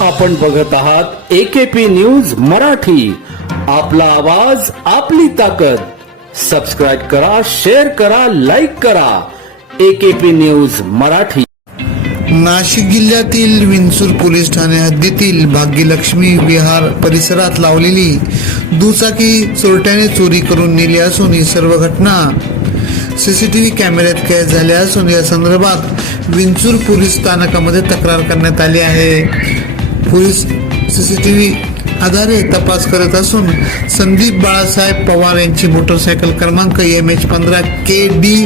आपण बघत आहात एकेपी न्यूज मराठी. आपला आवाज आपली ताकद. सबस्क्राईब करा शेअर करा लाईक करा. AKP news Marathi. नाशिक जिल्ह्यातील विंचूर पोलीस ठाणे हद्दीतील भाग्यलक्ष्मी विहार परिसरात लावलेली दुचाकी चोरट्याने चोरी करून नेली असून ही सर्व घटना सीसीटीव्ही कॅमेऱ्यात कैद झाल्या असून या संदर्भात विंचूर पोलीस स्थानकामध्ये तक्रार करण्यात आली आहे. Police C C T V आधारे तपास करत असून संदीप बाळासाहेब पवार यांची मोटरसायकल क्रमांक एम एच पंधरा के डी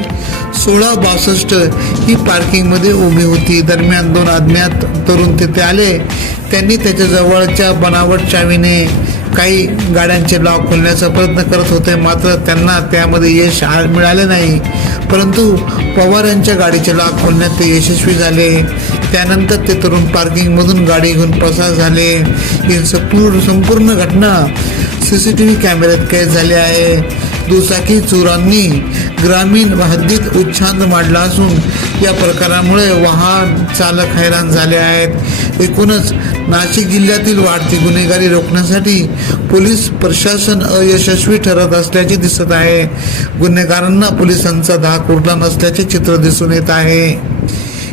सोळा बासष्ट ही पार्किंगमध्ये उभी होती. दरम्यान दोन अज्ञात तरुण तिथे आले. त्यांनी त्याच्या जवळच्या बनावट चावीने काही गाड्यांचे लॉक खोलण्याचा प्रयत्न करत होते. मात्र त्यांना त्यामध्ये यश मिळाले नाही. परंतु पवार यांच्या गाडीचे लॉक खोलण्यात ते यशस्वी झाले. त्यानंतर ते तरुण पार्किंगमधून गाडी घेऊन पसार झाले. ही संपूर्ण संपूर्ण घटना सी सी टी व्ही कॅमेऱ्यात कैद झाली आहे. दुचाकी चोरांनी ग्रामीण हद्दीत उच्छांद मांडला असून या प्रकारामुळे वाहन चालक हैराण झाले आहेत. एकूणच नाशिक जिल्ह्यातील वाढती गुन्हेगारी रोखण्यासाठी पोलीस प्रशासन अयशस्वी ठरत असल्याचे दिसत आहे. गुन्हेगारांना पोलिसांचा धाक उरला नसल्याचे चित्र दिसून येत आहे.